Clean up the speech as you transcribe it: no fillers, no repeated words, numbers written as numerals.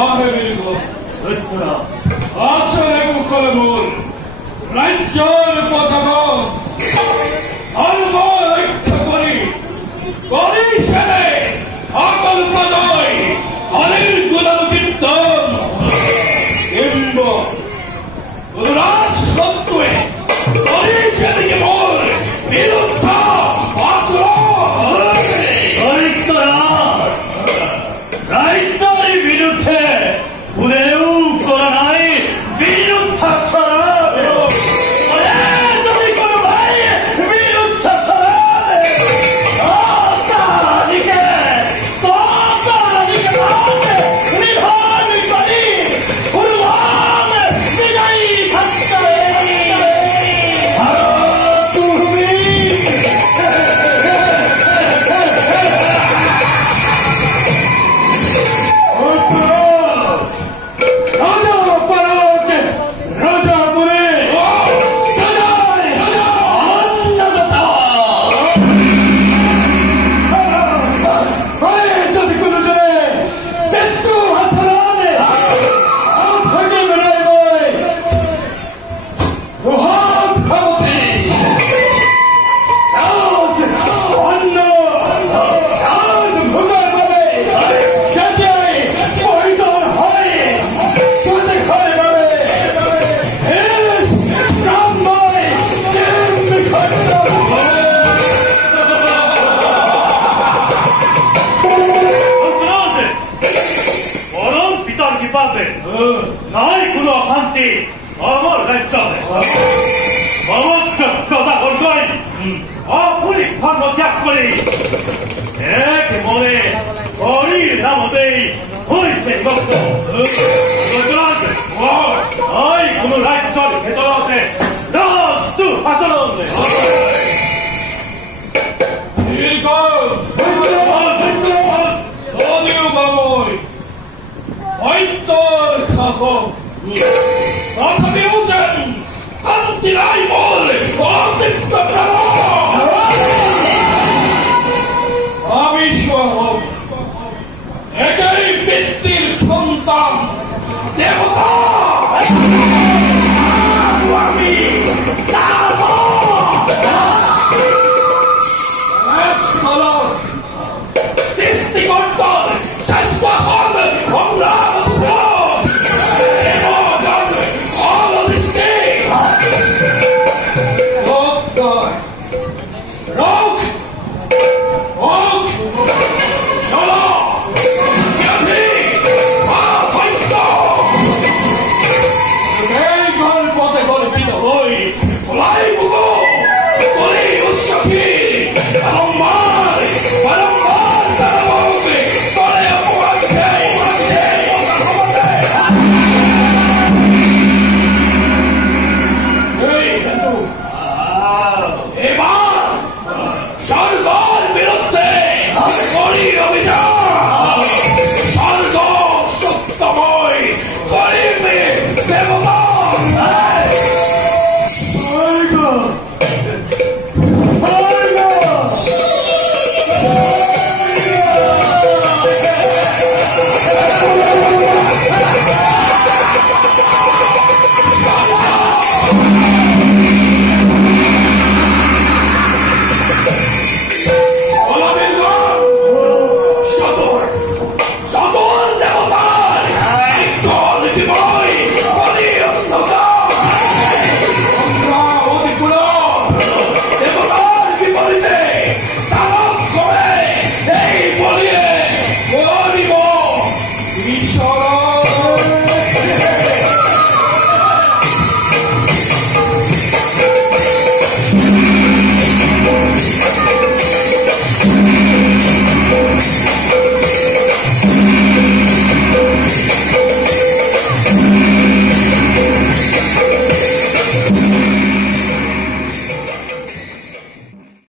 মাহে মিলিব আচ্ছা দেখো করে মোর রাজ্যের পতাকা ধর্ম রক্ষা করি করি সেনে সকল প্রজয় হরির গুণান কীর্তন কিংবা রাজ সত্ত্বে করি সেদিকে মোর বিরুদ্ধ রাজ্যের বিরুদ্ধে ভুলেও করা নাই বিরুদ্ধ নাই কোনো অশান্তি আমার রাজ্যতে সদাগরগণ অপুরি ভাগ্য ত্যাগ করে এক মনে হরির নামতেই হইছে ভক্ত ওই কোনো রাজ্যের ভেতরতে রাষ্ট্র আচরণ Aitor Saho Tatabi Ujan Antinai Mole Otittaparo Avishwahom Ekei Pittir Sontan Devata Agwami Dharma Eskalot Sistikonton Saswahon Omram Sargor, Sottomoy, Corime, Devolon!